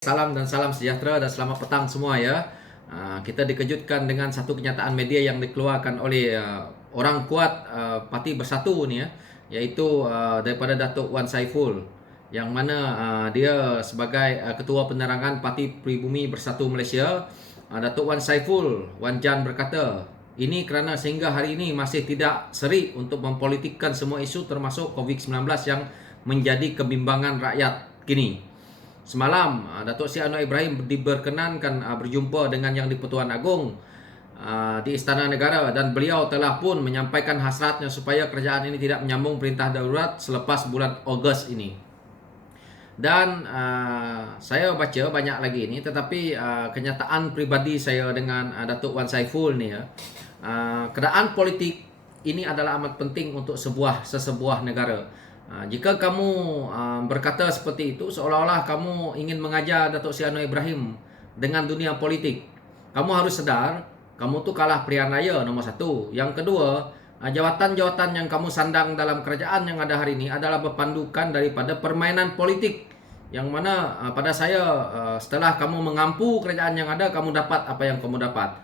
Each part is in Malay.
Salam dan salam sejahtera dan selamat petang semua ya. Kita dikejutkan dengan satu kenyataan media yang dikeluarkan oleh orang kuat Parti Bersatu ni ya, iaitu daripada Datuk Wan Saiful, yang mana dia sebagai ketua penerangan Parti Pribumi Bersatu Malaysia. Datuk Wan Saiful Wan Jan berkata, ini kerana sehingga hari ini masih tidak serik untuk mempolitikkan semua isu termasuk COVID-19 yang menjadi kebimbangan rakyat kini. Semalam, Datuk Seri Anwar Ibrahim diberkenankan berjumpa dengan Yang di-Pertuan Agong di Istana Negara, dan beliau telah pun menyampaikan hasratnya supaya kerajaan ini tidak menyambung perintah darurat selepas bulan Ogos ini. Dan saya baca banyak lagi ini, tetapi kenyataan pribadi saya dengan Datuk Wan Saiful ni ya, keadaan politik ini adalah amat penting untuk sesebuah negara. Jika kamu berkata seperti itu, seolah-olah kamu ingin mengajar Datuk Seri Anwar Ibrahim dengan dunia politik. Kamu harus sedar, kamu tu kalah pilihan raya nombor satu. Yang kedua, jawatan-jawatan yang kamu sandang dalam kerajaan yang ada hari ini adalah berpandukan daripada permainan politik. Yang mana pada saya, setelah kamu mengampu kerajaan yang ada, kamu dapat apa yang kamu dapat.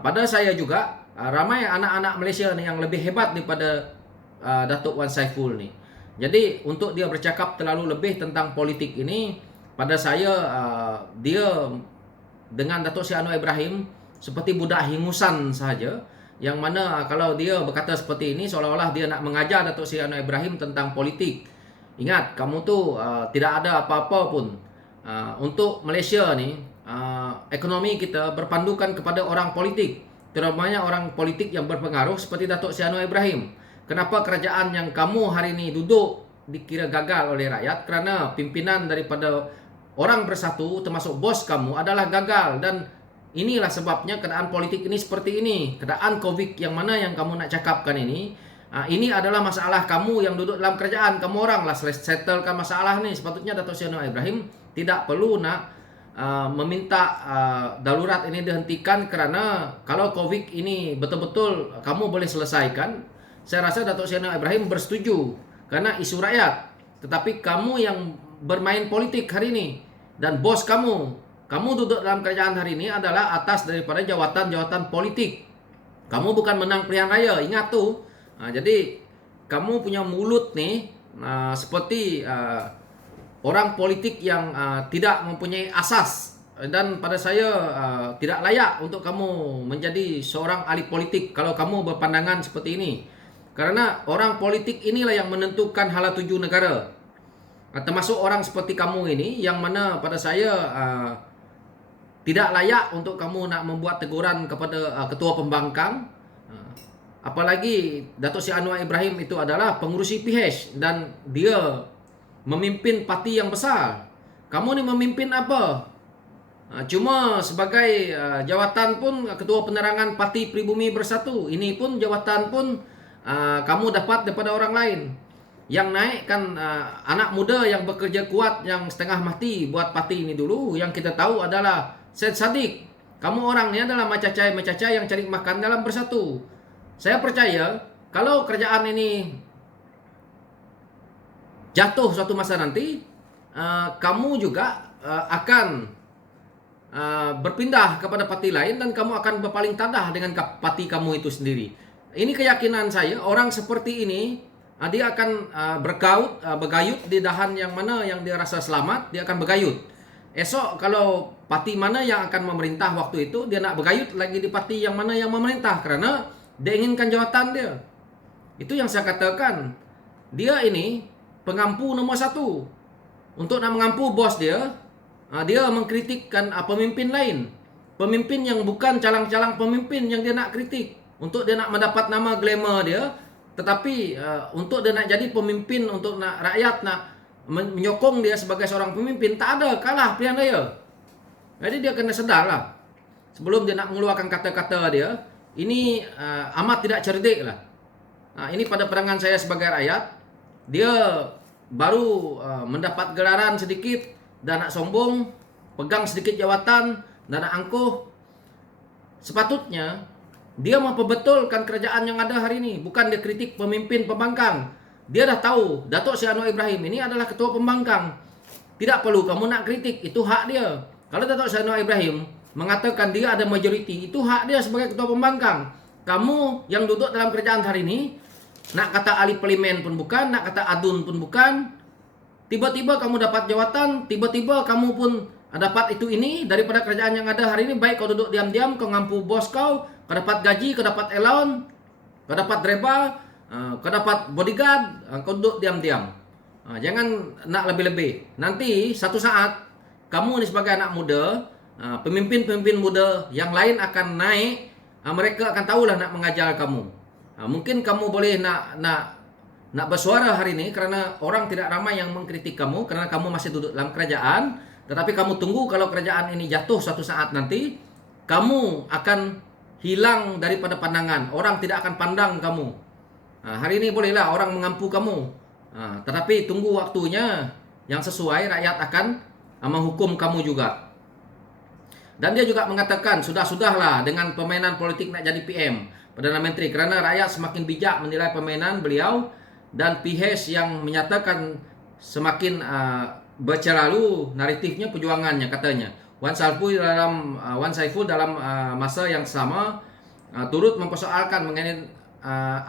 Pada saya juga, ramai anak-anak Malaysia ni yang lebih hebat daripada Datuk Wan Saiful ni. Jadi untuk dia bercakap terlalu lebih tentang politik ini, pada saya dia dengan Datuk Seri Anwar Ibrahim seperti budak hingusan sahaja, yang mana kalau dia berkata seperti ini seolah-olah dia nak mengajar Datuk Seri Anwar Ibrahim tentang politik. Ingat, kamu tu tidak ada apa-apa pun. Untuk Malaysia ni, ekonomi kita berpandukan kepada orang politik, terutamanya orang politik yang berpengaruh seperti Datuk Seri Anwar Ibrahim. Kenapa kerajaan yang kamu hari ini duduk dikira gagal oleh rakyat? Kerana pimpinan daripada orang bersatu termasuk bos kamu adalah gagal, dan inilah sebabnya keadaan politik ini seperti ini. Keadaan COVID yang mana yang kamu nak cakapkan ini adalah masalah kamu yang duduk dalam kerajaan. Kamu orang lah settlekan masalah ni. Sepatutnya Datuk Seri Anwar Ibrahim tidak perlu nak meminta darurat ini dihentikan, kerana kalau COVID ini betul-betul kamu boleh selesaikan, saya rasa Datuk Seri Anwar Ibrahim bersetuju karena isu rakyat. Tetapi kamu yang bermain politik hari ini, dan bos kamu duduk dalam kerajaan hari ini adalah atas daripada jawatan-jawatan politik. Kamu bukan menang pilihan raya, ingat tu. Jadi kamu punya mulut ni seperti orang politik yang tidak mempunyai asas, dan pada saya tidak layak untuk kamu menjadi seorang ahli politik kalau kamu berpandangan seperti ini. Karena orang politik inilah yang menentukan hala tuju negara. Termasuk orang seperti kamu ini, yang mana pada saya tidak layak untuk kamu nak membuat teguran kepada ketua pembangkang. Apalagi Datuk Seri Anwar Ibrahim itu adalah pengurusi PH, dan dia memimpin parti yang besar. Kamu ni memimpin apa? Cuma sebagai jawatan pun ketua penerangan Parti Pribumi Bersatu. Ini pun jawatan pun kamu dapat daripada orang lain. Yang naik kan anak muda yang bekerja kuat, yang setengah mati buat parti ini dulu. Yang kita tahu adalah Syed Saddiq. Kamu orang ni adalah macacai yang cari makan dalam Bersatu. Saya percaya kalau kerajaan ini jatuh suatu masa nanti, kamu juga akan berpindah kepada parti lain, dan kamu akan berpaling tandah dengan parti kamu itu sendiri. Ini keyakinan saya. Orang seperti ini dia akan bergayut di dahan yang mana yang dia rasa selamat, dia akan bergayut. Esok kalau parti mana yang akan memerintah waktu itu, dia nak bergayut lagi di parti yang mana yang memerintah, kerana dia inginkan jawatan dia. Itu yang saya katakan. Dia ini pengampu nombor satu. Untuk nak mengampu bos dia, dia mengkritikkan pemimpin lain. Pemimpin yang bukan calang-calang pemimpin yang dia nak kritik. Untuk dia nak mendapat nama glamour dia. Tetapi untuk dia nak jadi pemimpin, untuk nak rakyat nak menyokong dia sebagai seorang pemimpin, tak ada, kalah pilihan raya. Jadi dia kena sedar lah, sebelum dia nak mengeluarkan kata-kata dia. Ini amat tidak cerdik lah. Ini pada pandangan saya sebagai rakyat. Dia baru mendapat gelaran sedikit, dan nak sombong, pegang sedikit jawatan, dan nak angkuh. Sepatutnya dia memperbetulkan kerajaan yang ada hari ini, bukan dia kritik pemimpin pembangkang. Dia dah tahu Datuk Seri Anwar Ibrahim ini adalah ketua pembangkang. tidak perlu kamu nak kritik, itu hak dia. Kalau Datuk Seri Anwar Ibrahim mengatakan dia ada majoriti, itu hak dia sebagai ketua pembangkang. Kamu yang duduk dalam kerajaan hari ini, nak kata ahli parlimen pun bukan, nak kata adun pun bukan. Tiba-tiba kamu dapat jawatan, tiba-tiba kamu pun dapat itu ini daripada kerajaan yang ada hari ini. Baik kau duduk diam-diam, kau ngampu bos kau dapat gaji, kau dapat allowance, kau dapat driver, kau dapat bodyguard, kau duduk diam-diam. Jangan nak lebih-lebih. Nanti satu saat kamu ini sebagai anak muda, pemimpin-pemimpin muda yang lain akan naik, mereka akan tahulah nak mengajar kamu. Mungkin kamu boleh nak bersuara hari ini kerana orang tidak ramai yang mengkritik kamu kerana kamu masih duduk dalam kerajaan. Tetapi kamu tunggu kalau kerajaan ini jatuh suatu saat nanti, kamu akan hilang daripada pandangan. Orang tidak akan pandang kamu. Hari ini bolehlah orang mengampu kamu. Tetapi tunggu waktunya yang sesuai, rakyat akan menghukum kamu juga. Dan dia juga mengatakan, sudah-sudahlah dengan permainan politik nak jadi PM, Perdana Menteri, kerana rakyat semakin bijak menilai permainan beliau dan PHS yang menyatakan semakin bercelalu naratifnya perjuangannya, katanya. Wan Saiful dalam masa yang sama turut mempersoalkan mengenai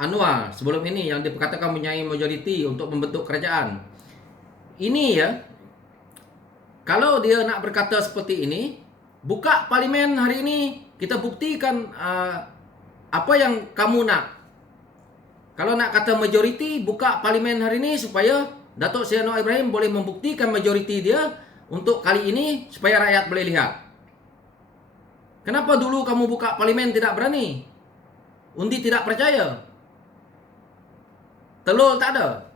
Anwar sebelum ini yang diperkatakan mempunyai majoriti untuk membentuk kerajaan. Ini ya, kalau dia nak berkata seperti ini, buka parlimen hari ini, kita buktikan apa yang kamu nak. Kalau nak kata majoriti, buka parlimen hari ini supaya Datuk Seri Anwar Ibrahim boleh membuktikan majoriti dia untuk kali ini supaya rakyat boleh lihat. Kenapa dulu kamu buka parlimen tidak berani? Undi tidak percaya. Telur tak ada.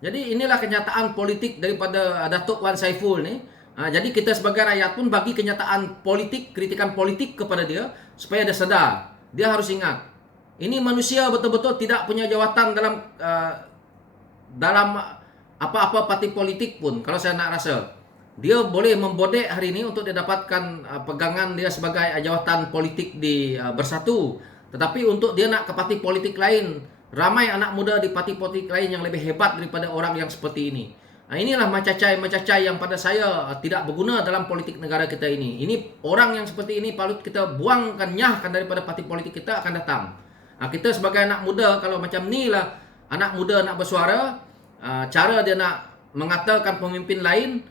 Jadi inilah kenyataan politik daripada Datuk Wan Saiful ni. Jadi kita sebagai rakyat pun bagi kenyataan politik, kritikan politik kepada dia supaya dia sedar. Dia harus ingat, ini manusia betul-betul tidak punya jawatan dalam apa-apa parti politik pun. Kalau saya nak rasa, dia boleh membodek hari ini untuk dia dapatkan pegangan dia sebagai jawatan politik di Bersatu. Tetapi untuk dia nak ke parti politik lain, ramai anak muda di parti politik lain yang lebih hebat daripada orang yang seperti ini. Inilah macacai yang pada saya tidak berguna dalam politik negara kita ini. Ini orang yang seperti ini patut kita buangkan, nyahkan daripada parti politik kita akan datang. Kita sebagai anak muda, kalau macam ni lah anak muda nak bersuara, cara dia nak mengatakan pemimpin lain,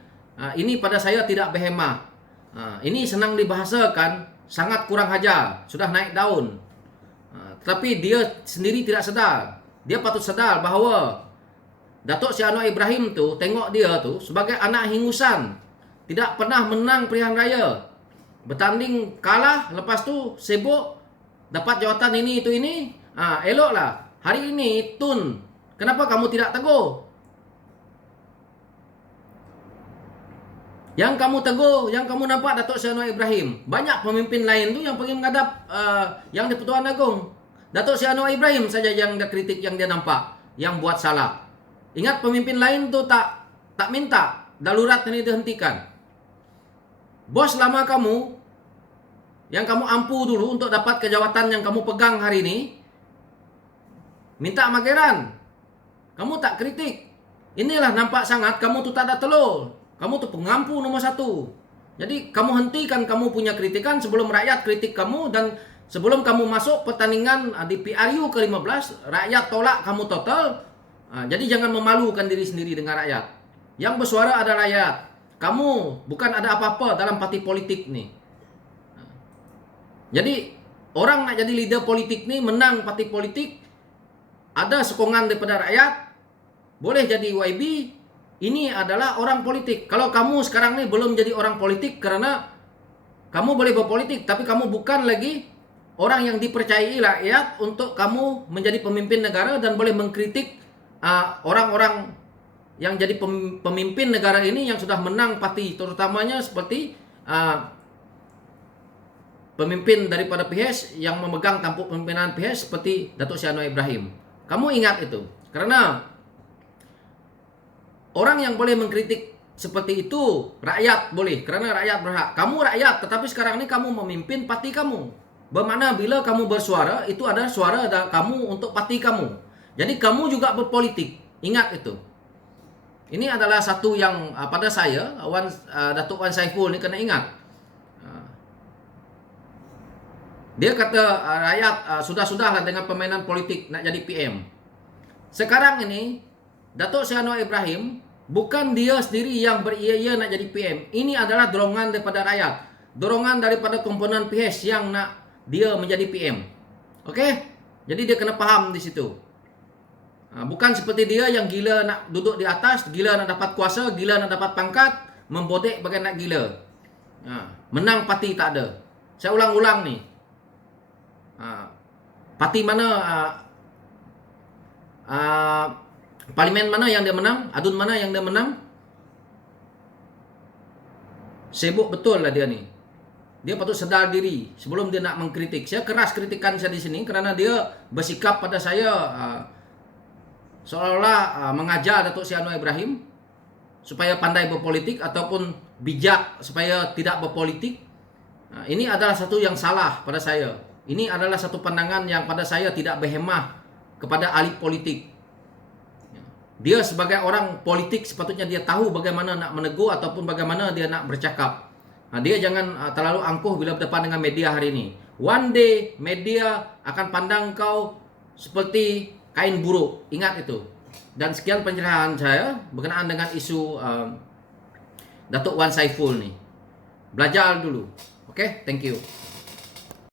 ini pada saya tidak berhemah. Ini senang dibahasakan, sangat kurang ajar, sudah naik daun. Tetapi dia sendiri tidak sedar. Dia patut sedar bahawa Datuk Seri Anwar Ibrahim tu, tengok dia tu sebagai anak hingusan, tidak pernah menang pilihan raya, bertanding kalah, lepas tu sibuk dapat jawatan ini itu ini. Eloklah hari ini Tun, kenapa kamu tidak tegur? Yang kamu tegur, yang kamu nampak Datuk Seri Anwar Ibrahim. Banyak pemimpin lain tu yang pergi menghadap yang di-Pertuan Agong. Datuk Seri Anwar Ibrahim saja yang dia kritik, yang dia nampak, yang buat salah. Ingat pemimpin lain tu tak minta darurat ini dihentikan. Bos lama kamu yang kamu ampu dulu untuk dapat kejawatan yang kamu pegang hari ini, minta mageran. Kamu tak kritik. Inilah nampak sangat kamu tu tak ada telur. Kamu tu pengampu nomor 1. Jadi kamu hentikan kamu punya kritikan sebelum rakyat kritik kamu, dan sebelum kamu masuk pertandingan di PRU ke-15, rakyat tolak kamu total. Jadi jangan memalukan diri sendiri dengan rakyat. Yang bersuara adalah rakyat. Kamu bukan ada apa-apa dalam parti politik ni. Jadi orang nak jadi leader politik ni, menang parti politik, ada sokongan daripada rakyat, boleh jadi YB. Ini adalah orang politik. Kalau kamu sekarang ni belum jadi orang politik kerana kamu boleh berpolitik, tapi kamu bukan lagi orang yang dipercayai rakyat untuk kamu menjadi pemimpin negara dan boleh mengkritik orang-orang yang jadi pemimpin negara ini yang sudah menang parti, terutamanya seperti pemimpin daripada PHS yang memegang tampuk pemimpinan PHS seperti Datuk Seri Anwar Ibrahim. Kamu ingat itu, karena orang yang boleh mengkritik seperti itu rakyat boleh, kerana rakyat berhak. Kamu rakyat, tetapi sekarang ini kamu memimpin parti kamu. Bermakna bila kamu bersuara, itu adalah suara kamu untuk parti kamu. Jadi kamu juga berpolitik. Ingat itu. Ini adalah satu yang pada saya Datuk Wan Saiful ni kena ingat. Dia kata rakyat sudah-sudahlah dengan permainan politik nak jadi PM. Sekarang ini Datuk Seri Anwar Ibrahim bukan dia sendiri yang beria-ia nak jadi PM. Ini adalah dorongan daripada rakyat. Dorongan daripada komponen PH yang nak dia menjadi PM. Okey? Jadi dia kena faham di situ. Bukan seperti dia yang gila nak duduk di atas, gila nak dapat kuasa, gila nak dapat pangkat, membodek bagai nak gila. Menang parti tak ada. Saya ulang-ulang ni. Parti mana parlimen mana yang dia menang, adun mana yang dia menang, sibuk betul lah dia ni. Dia patut sedar diri sebelum dia nak mengkritik. Saya keras kritikan saya di sini kerana dia bersikap pada saya seolah-olah mengajar Datuk Seri Anwar Ibrahim supaya pandai berpolitik ataupun bijak supaya tidak berpolitik. Ini adalah satu yang salah pada saya. Ini adalah satu pandangan yang pada saya tidak berhemah kepada ahli politik. Dia sebagai orang politik sepatutnya dia tahu bagaimana nak menegur ataupun bagaimana dia nak bercakap. Dia jangan terlalu angkuh bila berdepan dengan media hari ini. One day media akan pandang kau seperti kain buruk. Ingat itu. Dan sekian pencerahan saya berkenaan dengan isu Datuk Wan Saiful ni. Belajar dulu. Okay, thank you.